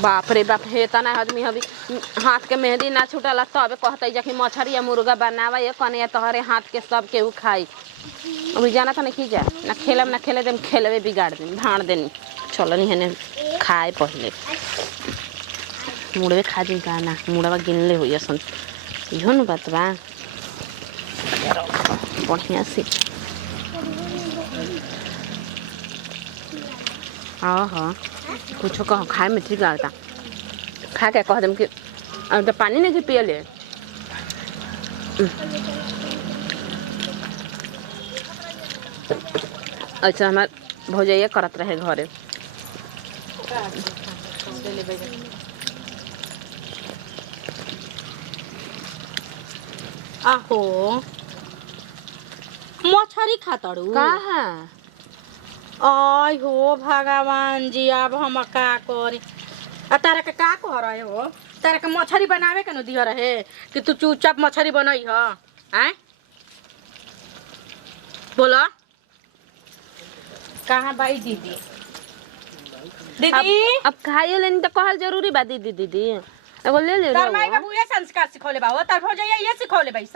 बाप रे बाप हे तना आदमी अभी हाथ के मेहंदी ना छूटला तबे कहते जा कि मछरी या मुर्गा बनावा ये कने तोहरे हाथ के सब केहू खाई। अभी जाना था ना की जा ना खेलब ना खेले देम खेलवे बिगाड़ देम भाड़ देनी चलो नहीं है खाए पहले मुड़वे खा दिन का ना मुड़वा गिनले हो सन इहो न बात बा बढ़िया से हाँ कुछ कहो खाए में ठीक लगता खा के कह दम कि तो पानी नहीं पिए ले अच्छा हमार भौजैया करत रहे घरे आहो मछरी खातड़ू कहाँ आई हो भगवान जी अब हम का करी तारा के का कह रहे हो तारा के मछरी बनावे के न दिया रहे कि तू चुपचाप मछरी बनई ह हैं बोला कहाँ बाई दीदी दीदी अब खाइए लेनी तो कहल जरूरी बा दीदी दीदी एगो ले ले तार माई बाबू ये संस्कार सिखौले बा हो तार भौजैया ये सिखौले बैस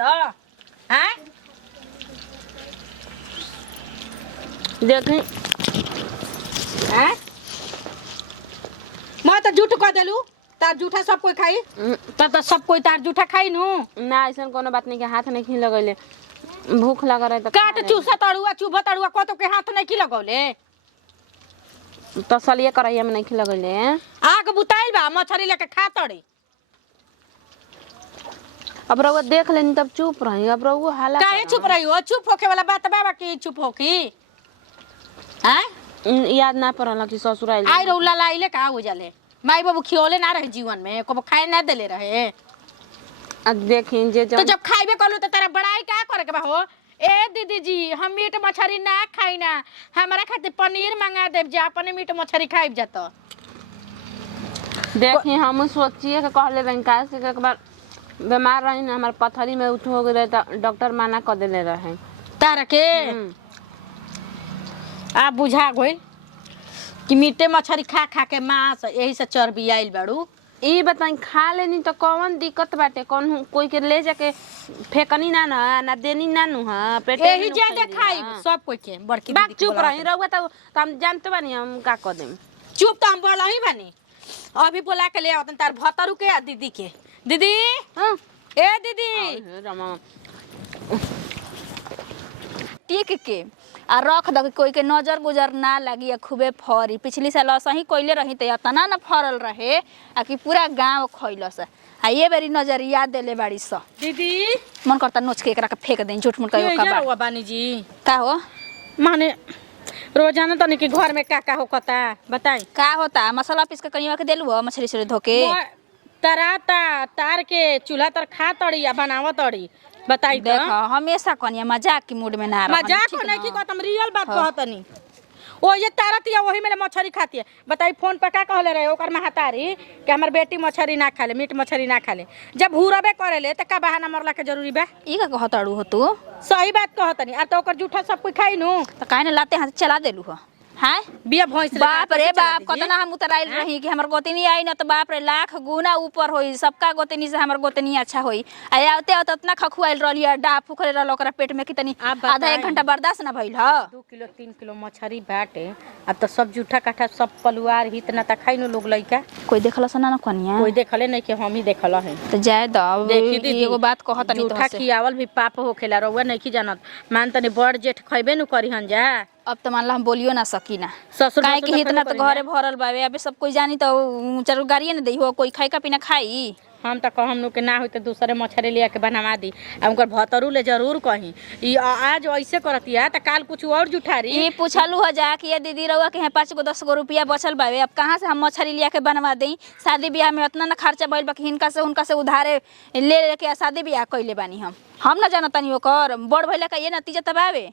हैं देखें हैं मैं तो झूठ कह देलू तार जूठा सब कोई खाई तब तो सब कोई तार जूठा खाई नु ना ऐसा कोनो बात नहीं के हाथ नहीं खी लगैले भूख लगा रहे तो काट चूसा तड़ुआ चुभा तड़ुआ को तो के हाथ नहीं की लगौले तसलिए करैया में नहीं खी लगैले आग बुताइल बा मछरी लेके खा तड़ी अब रउआ देख लेनी तब चुप रही अब रउआ हाला काहे चुप रही हो चुप होके वाला बात बाबा की चुप होकी हैं याद ना पड़ला कि ससुर आइल आई रउला लाइले का हो जाले माई बाबू खियोले ना रहे जीवन में को खाए ना देले रहे अब देखिन जे तो जब खाइबे कलू तो तेरा बड़ाई का करे के बा हो ए दीदी जी हम मीट मछली ना खाई ना हमारा खातिर पनीर मंगा देब जे अपने मीट मछली खाइब जात देखी हम सोचिए के कहले रही का से एक बार बीमार रही ना हमार पथरी में उठ हो गए तो डॉक्टर मना कर देले रहे तारा के आ बुझा गई कि मीटे मछली खा खा के मांस यही से चर्बी आइल बाड़ू ई बताई खा लेनी तो कौन दिक्कत बाटे कौन कोई के ले जाके फेकनी ना देनी ना नु हां पेटे यही ज्यादा खाई सब कोई के बड़की बात चुप रही रहुआ तो हम जानते बानी हम का कर देम चुप तो हम बोला ही बानी अभी बोला के ले आवतन तार भतरू के दीदी के दीदी हां ए दीदी रमा टिक के आ रख द कोई के नजर गुजर ना लगी या खूबे फरी पिछली साल सही कोइले रही त तना ना फरल रहे आ कि पूरा गांव खइलस आ ये बेरी नजरिया देले बाड़ी स दीदी मन करता नोच के एकरा के फेंक दें झूठ मूठ कहियो का हुआ बानी जी का हो माने रोजाना तो नहीं कि घर में का हो कता बताई का होता मसाला पीस के कनिया के देलु हो मछली से धोके तराता तार के चूल्हा तर खा तड़ी या बनावा तड़ी बताई तो देखो हमेशा कनिया मजाक की मूड में ना रह मजाक नहीं की कहत हम रियल बात कहतनी ओ ये तारतिया वही में मछली खाती है बताई फोन पर का कहले रहे ओकर महतारी कि हमर बेटी मछली ना खाले मीट मछली ना खाले जब हुरबे करेले त का बहाना मरला के जरूरी बा ई का कहतड़ू हो तू सही बात कहतनी आ तो ओकर जूठा सब कोई खाई नु त काहे न लाते हाथ चला देलु हो हां बिया भैंस बाप रे बाप कतना हम उतराइल रही कि हमर गोतनी आई न त बाप रे लाख गुना ऊपर होई सबका गोतनी से हमर गोतनी अच्छा होई आते आते इतना खखुआइल रहली डा फुखले रहल ओकरा पेट में कितनी आधा एक घंटा बर्दाश्त ना भइल ह 2 किलो 3 किलो मछली बाटे अब तो सब जूठा काठा सब पलुआर हित ना त खाई नु लोग लइका कोई देखलस ना कनिया कोई देखले नहीं कि हम ही देखल है त जाय द देखी दीदी एगो बात कहत नहीं जूठा खियावल भी पाप होखेला रउआ नहीं की जानत मान तनी बड़ जेठ खइबे नु करिहन जा अब तो मान ला हम बोलियो ना सकी ना ससुर काहे कि इतना तो घरे भरल बावे अबे सब कोई जानी तो चलो गाड़िए न दई हो कोई खाई का पीना खाई हम तो कहम नु के ना होई त दूसरे मछली लिया के बनवा दी आ उनकर भतरू ले जरूर कही ई आज ऐसे करतिया त काल कुछ और जुठारी ये पूछलू हो जा कि ये दीदी रउआ के 5 गो 10 गो रुपया बचल बावे अब कहां से हम मछली लिया के बनवा देई शादी ब्याह में इतना ना खर्चा भइल बा कि हिनका से उनका से उधारे ले के शादी ब्याह कइले बानी हम ना जानतानी ओकर बड़ भइला का ये नतीजा तबावे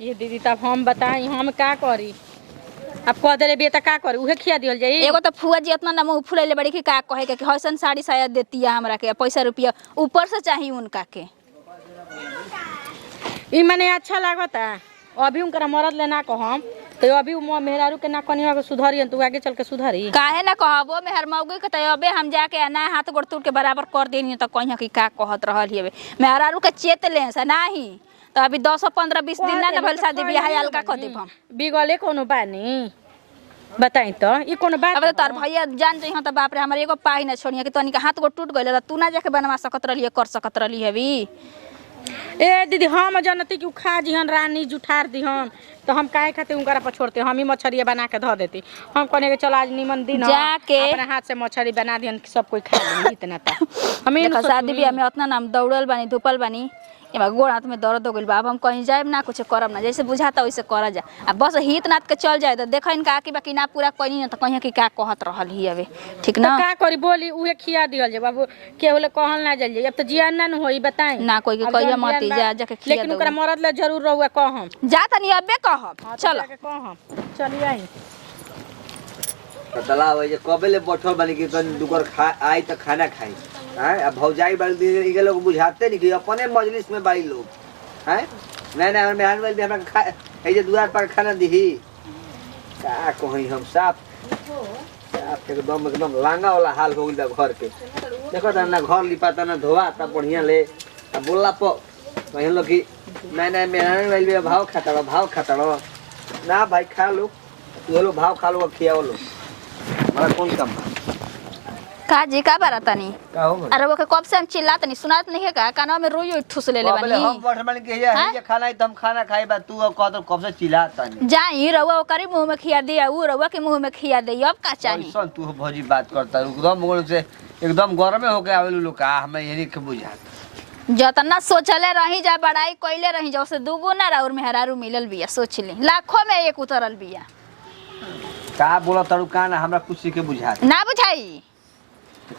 ये दीदी तब हम बताई हम का करी अब कह देले बे त का करी उहे खिया दियल जाई एगो तो फुआ जी इतना ना मुंह फुलैले बड़ी कि का कहे कि हसन साड़ी शायद देती है हमरा के पैसा रुपया ऊपर से चाहिए उनका के ई माने अच्छा लागता अभी उनकरा मरद ले ना कहम तो अभी मेहरारू के ना कनिया के सुधरी तू आगे चल के सुधरी काहे ना कहबो मेहर मौगी के तबे हम जाके ना हाथ गोड़ तोड़ के बराबर कर देनी तो कहिया कि का कहत रहल हिबे मेहरारू के चेत ले से नाही तो अभी 10 15 20 दिन ना भइल शादी बियाह अलगा कर देब हम बिगले कोनो बानी बताई तो ये कोनो बात अब तो तार भैया जान जइहो त बाप रे हमर एगो पाई ना छोड़िया कि तनी के हाथ गोड़ टूट गइल तू ना जाके बनवा सकत रहलिए कर सकत रहली हवी ए दीदी हम जानती कि खा जिहन रानी जुठार दिहन तो हम काहे खातिर उनकरा पर छोड़ते हम ही मछरिया बना के धो देती हम कहने के चलो आज निमन दिन जाके अपने हाथ से मछली बना दिहन कि सब कोई खा ले इतना ता हम इन शादी बियाह में उतना नाम दौड़ल बानी धुपल बानी एमा गोड़ हाथ में दर्द हो गइल बा अब हम कहीं जाएब ना कुछ करब ना जैसे बुझाता वैसे करा जा अब बस हित नाथ के चल जाए तो देखा इनका कि बाकी ना पूरा कइनी ना तो कहीं कि का कहत रहल ही अबे ठीक ना का करी बोली उहे खिया दिहल जे बाबू केहू कहल ना जल अब तो जियान ना होई बताई ना कोई के कहिया मत जा जाके खिया लेकिन ओकरा मरद ले जरूर रहू कहम जा तनी अबे कहब चल कहम चली आई पतला हो जे कबेले बैठल बानी कि तनी दुकर खा आई त खाना खाई हैं अब भौजाई बाल दी के लोग बुझाते नहीं कि अपने मजलिस में बाई लोग हैं नहीं नहीं मेहमान वाली भी हमरा खा ए जे दुआर पर खाना दीही का कहि हम साफ एकदम लांगा वाला हाल हो गइल घर के देखो त ना घर लिपाता ना धोआ त बढ़िया ले अब बोलला प कहिन लोग कि नहीं नहीं मेहमान वाली भी भाव खाता ना भाई खा लो तू लो भाव खा लो खियाओ लो हमारा कौन काम का जी का बारा तनी का हो अरे वो के कब से हम चिल्ला तनी सुनात नहीं है का कानवा में रोई ठुस ले बानी बानी हम बैठ माने के ये खाना एकदम खाना खाई बा तू कह तो कब से चिल्लाता नहीं जाई रउआ ओकरी मुंह में खिया दिया उ रउआ के मुंह में खिया दे अब का चाही ऐसा तू भौजी बात करता एकदम बोल से एकदम गरमे होके आवेलू लोग का हमें यही के बुझात जतना सोचले रही जा बड़ाई कइले रही जा उसे दुगुना और मेहरारू मिलल बिया सोच ली लाखों में एक उतरल बिया का बोला तड़ू का ना हमरा कुछ के बुझात ना बुझाई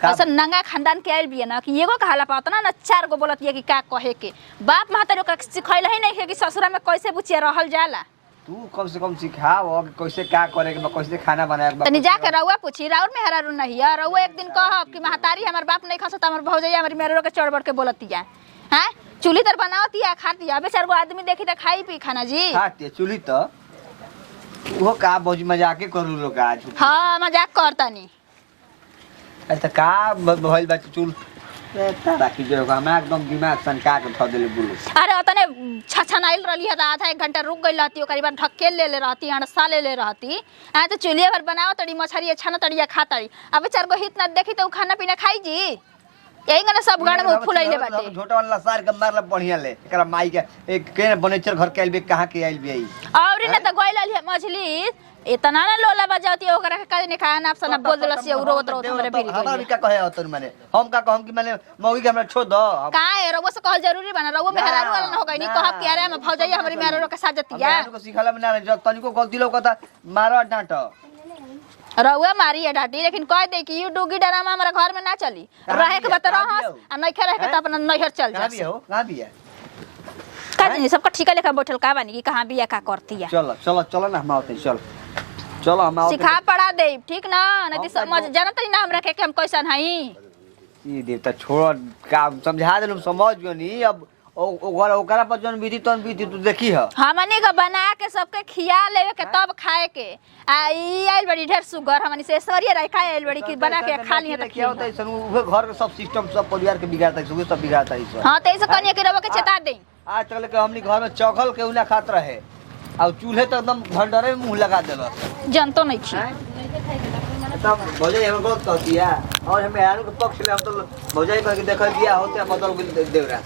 ऐसा नंगा खानदान के आइल बिया ना कि एगो कहाला पात ना 4 गो बोलत ये कि का कहे के बाप महतारी ओकरा सिखैल ही नहीं है कि ससुरा में कैसे बुचिया रहल जाला तू कम से कम सिखाओ कि कैसे का करे के कैसे खाना बनाए के तनी जाके रउआ पूछी राउर मेहरारू नहीं है रउआ एक दिन कहब कि महतारी हमर बाप नहीं खसत हमर भौजैया हमर मेहरारू के चढ़ बढ़ के बोलतिया हैं चूल्ही तर बनावतिया खातिया बेचार गो आदमी देखी त खाई पी खाना जी खाते चूल्ही तो वो का भौजी मजाके करू लोग आज हां मजाक करतनी ऐसा का भइल बा चूल तारा की जो हमरा एकदम दिमाग सनका के ध देले बुलू अरे अतने छछनाइल रहली है त आधा 1 घंटा रुक गइल रहती ओकरी बाद ढकेल ले रहती अड़सा ले रहती आ तो चूल्हे पर बनाओ तड़ी मछरी छन तड़िया खातड़ी अब चार गो हित ना देखी तो खाना पीना खाई जी यही गने सब गण में फुलैले बाटे छोटा वाला सार के मारला बढ़िया ले एकरा माई के एक के बनेचर घर के आइल बे कहां के आइल बे आई और ना त गइल है मछली इतना ना लोला बजाती ओकरा के काहे ने खाना आपसे ना बोल देलस औरो रोत हमरे भीरी हमरा भी का कहे होतन माने हम का कहम कि माने मौगी के हमरा छोड़ दो का है रउआ से कहल जरूरी बना रउआ मेहरारू वाला ना हो गई नहीं कहब कि अरे हम भौजैया हमरी मेहरारू के साथ जतिया मेहरारू को सिखाला में ना जब तनिको गलती लोकता मारो डांट रउआ मारी है डाटी लेकिन कह दे कि यू डूगी ड्रामा हमारा घर में ना चली रहे के बता रहस आ नहीं खे रहे के त अपना नैहर चल जा कहां भी है का नहीं सबका ठिका लेखा बैठल का बानी कि कहां बिया का करतिया चलो ना हम आवते चलो हम आवते सिखा पढ़ा दे ठीक ना नहीं समझ जानत नहीं ना हमरा के हम कैसन हई ई देवता छोड़ का समझा देलु समझ गयो नी अब ओकरा पर जन विधि तन विधि तू देखी ह हमनी के बना के सबके खिया लेवे के तब खाए के आ ई आइल बड़ी ढेर सुगर हमनी से सरिया रही खाए आइल बड़ी कि बना के खा लिया त क्या होता है सन उहे घर के सब सिस्टम सब परिवार के बिगाड़ता है सब बिगाड़ता है सब हां तैसे कनिया के रवा के चेता दे आज चल के हमनी घर में चौखल के उना खात रहे और चूल्हे तो एकदम भंडारे में मुंह लगा देल जनतो नहीं खी तब भौजाई हम गलत कहती है और हम यार के पक्ष में हम तो भौजाई कह के देख दिया होते बदल देवरा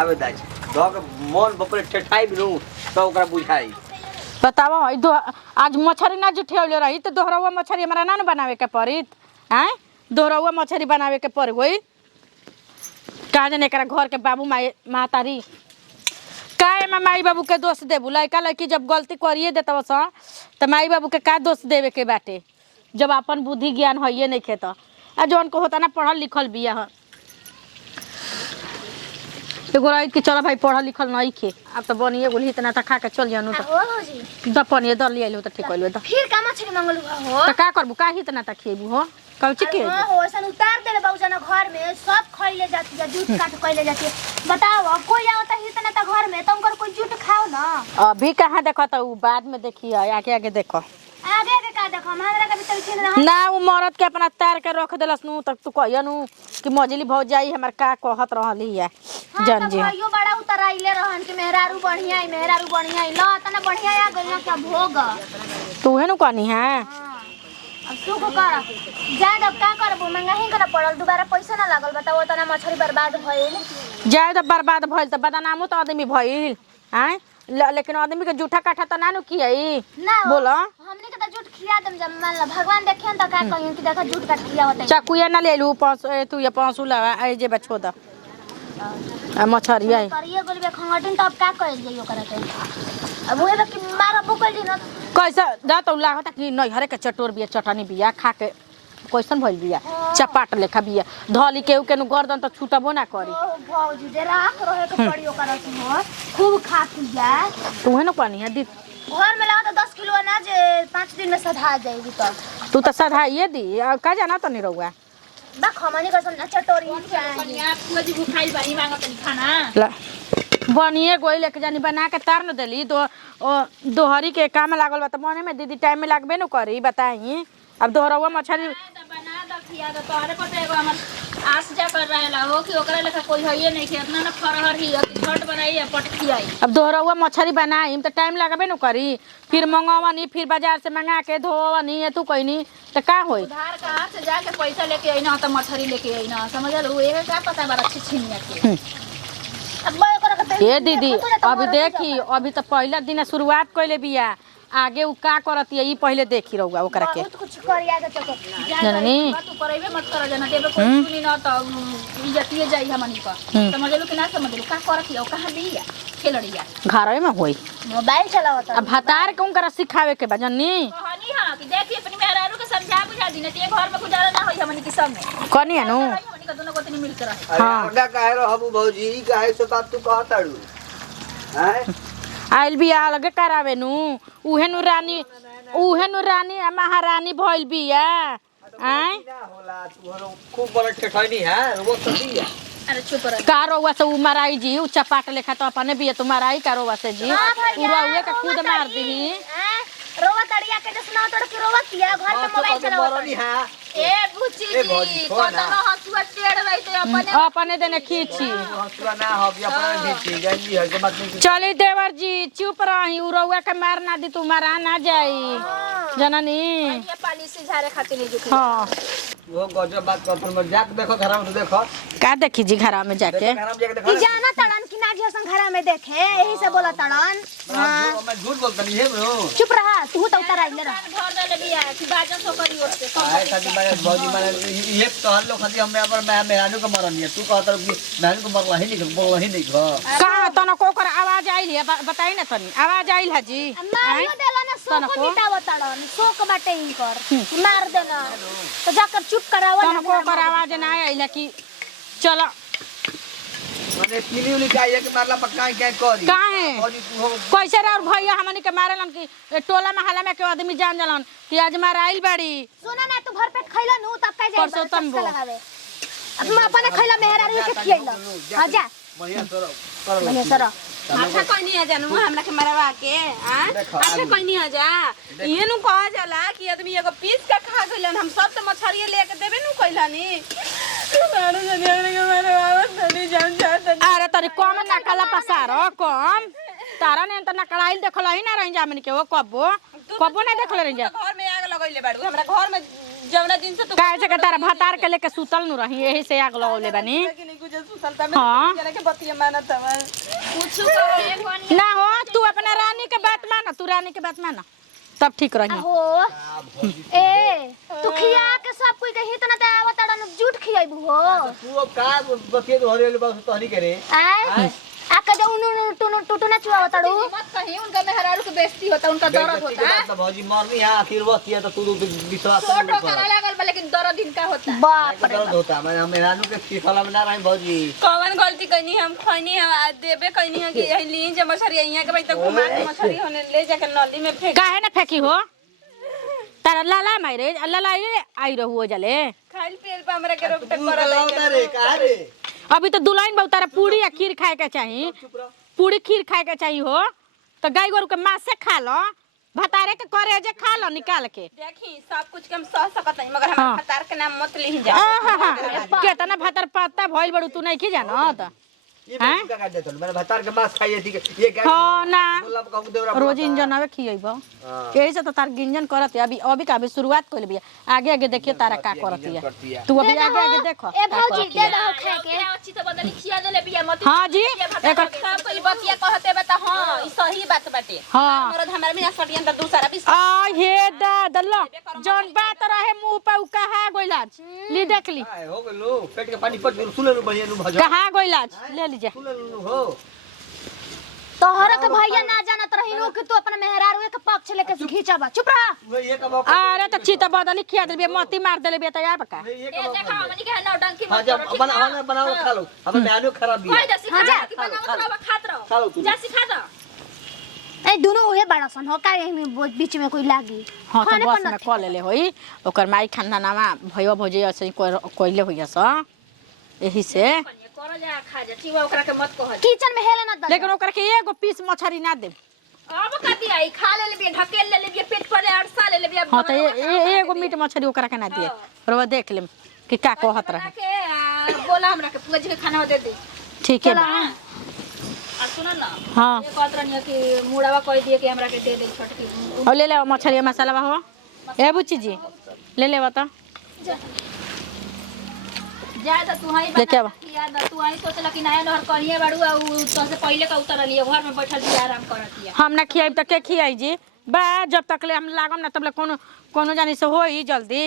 आवे दाज डॉग मन बपरे ठठाई बिनु तो ओकरा बुझाई बताओ आज मछरी ना जुठेले रही तो दोहरवा मछरी हमरा ना बनावे के पड़ित हैं दोहरवा मछरी बनावे के पड़ गई का जाने एकरा घर के बाबू मातारी काहे में माई बाबू के दोष देबू लड़का लड़की जब गलती करिए देता स त माई बाबू के का दोष देवे के बाटे जब अपन बुद्धि ज्ञान हइए नहीं खे तो आ जौन को होता ना पढ़ल लिखल बिया ह एगो रही कि चलो भाई पढ़ल लिखल नहीं खे अब तो बनिए बोली इतना तक खा के चल जानु तो हो भौजी दपनिए दर ले आइलो तो ठीक होइलो तो फिर का मछली मंगल हो तो का करबू का इतना तक खेबू हो कौची के हां हो ऐसा उतार देले बाबूजान घर में सब खइले जाती है जूठ काट कइले जाती है बताओ अब कोई आवता है इतना त घर में तुम कर कोई जूठ खाओ ना अभी कहाँ देखो तो उ बाद में देखी आगे आगे देखो आगे के का देखो हमरा का भीतर छीन रहा ना उ मरद के अपना तार के रख देलस नु तक तू कहिया नु कि मजली भौ जाई हमर का कहत रहली है जन जी भाइयो बड़ा उतर आइले रहन कि मेहरारू बढ़िया है ल तना बढ़िया आ गइल का भोग तू है नु कहनी है अब तू को कर जाए अब का करबो महंगाई कर पड़ल दोबारा पैसा ना लागल बताओ तना मछली बर्बाद भइल जाए तो बर्बाद भइल तो बदनामो तो आदमी भइल हैं लेकिन आदमी के जूठा काठा तो ना नु कियाई ना हो, बोलो हमने के त झूठ खिया दम जब मान ला भगवान देखेन त का कहियो कि देखा झूठ काट खिया होतै चाकुया ना ले लू तू ये पांसू लवा आई जे बछो द मछरी आई करिए गोलबे खंगटिन त अब का कइल जइयो करे के अब ओए कि मारा बुकल दिन कैसा दा तो लागत कि नहीं हरे के चटोर बिया चटनी बिया खा के कैसन भइल बिया चपाट लेखा बिया धली केहू के नु गर्दन त छुटबो ना करी ओ भौजी दे राख रहे के पड़ियो करे हो खूब खा पी जा तू है ना पानी है दी घर में लगा तो 10 किलो अनाज 5 दिन में सधा जाएगी तो तू तो सधाइए दी का जाना तो नहीं रहुआ बा खमनी कर सम चटोरी ला बनिए गोई लेके जानी बना के तार न देली तो दोहरी के काम लागल बा त मने में दीदी टाइम में लागबे न करी बताई अब दोहरवा मछली बना द खिया द तोहरे पर एगो हमर आस जा कर रहेला हो कि ओकरा लेखा कोई हइए नहीं कि इतना न फरहर ही कि छट बनाई या पट खियाई अब दोहरवा मछली बनाई तो टाइम लागबे न करी फिर मंगवनी फिर बाजार से मंगा के धोवनी तू कहनी तो का होई उधार कहाँ से जाके पैसा लेके आई ना तो मछली लेके आई ना समझ लो ये क्या पता बड़ा अच्छी छिनिया के अब बय कर के ए दीदी अभी देखी अभी तो पहला दिन शुरुआत कइले बिया आगे उ का करत ई पहले देखी रहुआ ओकरा के बहुत कुछ करिया के चको जननी तू करैबे मत कर जना देबे कोई सुनी ना तो इज्जतिए जाई हमनी का समझ लो कि ना समझ लो का करत हो कहां दिया खेलड़िया घरवे में होई मोबाइल चलावत अब भतार के उनकरा सिखावे के बा जननी कहानी हां कि देखी अपनी मेहरारू के समझा बुझा दी ना ते घर में गुजारा ना होई हमनी के सब में कनी है नु हमनी का दोनों गोतनी मिल के रह अरे अंडा काहे रहबू भौजी काहे से बात तू कहताड़ू हैं आइल बिया अलगे करावे नु उहे नु रानी महारानी भइल बिया आय ना होला तू खूब बड़ा ठेठनी है वो सही है अरे चुप रह कारोवा से उ मराई जी उ चपाट लेखा तो अपने बिया तू मराई कारोवा से जी पूरा उहे के खुद मार दीही रोवा तड़िया के जसना तोड़ के रोवा किया घर में मोबाइल चलावत है ए बुची ए भौजी, जी छोड़ ना। कतना हसुआ टेढ़ रही तो अपने देने खींची हंसुआ ना हो भी अपना भेजी गंजी है के बात नहीं चली देवर जी चुप रही उ रउआ के मार ना दी तू मारा ना जाई जननी ये पॉलिसी झारे खातिर नहीं जुकी हां वो गजब बात करत मत जाके देखो घर में देखो का देखी जी घरा में जाके घर में जाके देखो ई जाना तड़न कि ना जी घर में देखे यही से बोला तड़न मैं झूठ बोलता नहीं है ब्रो चुप रहा तू तो उतर आइले रह घर दे बिया कि बाजन सो करी ओते आए खाती मारे भौजी मारे ये कहल लो खाती हम पर मैं मेहरानू को मरनी है तू कहता कि मेहरानू को मरला ही नहीं बोलला ही नहीं का तनो कोकर आवाज आइल है बताई ना तनी आवाज आइल है जी मारियो देला ना सो को मिटाव तड़न सो को बाटे ही कर मार देना तो जाकर चुप करावा तनो कोकर आवाज ना आइल कि चलो माने पीली उली चाहिए कि मारला पक्का क्या करी काहे भौजी तू हो कैसे रे और भैया हमनी के मारलन कि टोला महला में के आदमी जान जलन कि आज माराइल बाड़ी सुना ना तू भर पेट खइला नु तब का जाए परसों तंबो। लगावे अब मैं अपने खइला मेहरारू के खियला हां जा बढ़िया कर मने सर अच्छा कोई नहीं है जानू हमरा के मरवा के अच्छा कोई नहीं है जा ये नु कहा जाला कि आदमी एगो पीस का खा गइलन हम सब तो मछरिए लेके देबे नु कइलानी मारो जनिया के मरवा तनी जान जा अरे तरी कम नकला पसार कम तारा ने त नकलाइल देखल ही ना रही जामन के वो कबो ना देखल रही जा घर में आग लगइले बाड़ू हमरा घर में जवना दिन से तू काहे से के तारा भतार के लेके सुतल नु रही यही से आग लगौले बानी कि नहीं कुछ सुतलता में हाँ। जने के बतिया मानत हवा कुछ कहे कोनी ना हो तू अपना रानी के बात मान तू रानी के बात मान तब ठीक रही हो ए तू खिया के सब कोई के हित ना त आवत तड़न झूठ खियाइबू हो तू अब का बतिए तो हरे बस तो नहीं करे आय आ का जो उन टुटू ना चुआ तड़ू मत कहीं उनका मेहरारू के बेइज्जती होता उनका दर्द होता है तो भौजी मरनी है आखिर बतिया तो तू विश्वास छोट करा लागल बा लेकिन दर्द इनका होता है बाप रे दर्द होता मैं मेहरानू के सीखला में ना रही भौजी कौन गलती कइनी हम खइनी हम आज देबे कइनी है कि यही ली जे मछरी यहाँ के भाई तो घुमा के मछरी होने ले जाके नदी में फेंक काहे ना फेंकी हो तारा लाला मारे लाला ये आई रहू जले खाइल पियल पे हमरा के रोक टक तू करल लगाओ रे का रे अभी तो दुलाइन बहु तारा पूरी या खीर खाए के चाहिए पूरी खीर खाए के चाहिए हो तो गाय गोरु के मांस से खा लो भतारे के करे जे खा लो निकाल के देखी सब कुछ के हम सह सकत नहीं मगर हम हाँ। खतार के नाम मत ली जा केतना भतर पत्ता भइल बड़ू तू नहीं की जानो त ये मैं का काट देतो मैंने भतार के मांस खाई थी ये क्या हाँ ना बोला कहू देवरा रोज इंजन आवे खियबो यही से तो तार गिंजन करत है अभी का अभी शुरुआत कर लिया आगे आगे देखिए तारा का करत है तू अभी आगे आगे देखो ए भौजी दे दो खाए के अच्छी तो बदली खिया देले बिया मत हाँ जी एकर सब कोई बतिया कहते बता हां ई सही बात बाटे हाँ मरद हमरा में सटियन त दूसरा भी आ हे दादा जौन बात रहे मुंह पे उ कहा गोइलाज ली देख ली आए हो गेलो पेट के पानी पट सुने नु बढ़िया नु भजा कहा गोइलाज ले लीजिए सुने नु हो तोहरा के भैया ना जानत रही नु कि तू अपन मेहरारू के पक्ष लेके घींचबा चुप रह ये कब अरे तो चीता बदली खिया देबे मोती मार देले तो यार बका ये ए कब देखा हमनी के नौटंकी हां मत जब करो बनाओ बनाओ खा लो अब मेनू खराब भी कोई है जा सिखा जा कि बनावत रहो खात खा लो रहो तू। जा सिखा दो ए दोनों ओहे बड़ा सन हो का यही में बीच में कोई लागी हां तो खाने बस पर में न कॉल ले होई ओकर माई खानदानामा भयो भोजे ऐसे कोइले होइया स यही से करो जा खा जा ठीक बा ओकरा के मत कह किचन में हेले ना दे लेकिन ओकर के एगो पीस मछरी ना दे अब कति आई खा ले लेबे ढकेल ले लेबे पेट पर अड़सा ले लेबे हां तो एगो मीट मछरी ओकरा के ना दिए रवा देख लेम कि का कहत रहे के बोला हमरा के पुआ जी के खाना दे दे ठीक है बा। और सुनो ना हाँ ये कहत रहनी कि मुड़ावा कह दिए कि हमरा के दे दे छोटकी और ले ले मछली मसाला बा हो ए बुच्ची जी ले ले बता जा त तू हई लेके आवा। याद तू हई सोचला कि नया नहर कहिए बाड़ू आ उ तो से पहले का उतर लिए घर में बैठल भी आराम करतिया हम ना खियाई त के खियाई जी बा जब तक ले हम लागम ना तब ले कोनो कोनो जानी से होई जल्दी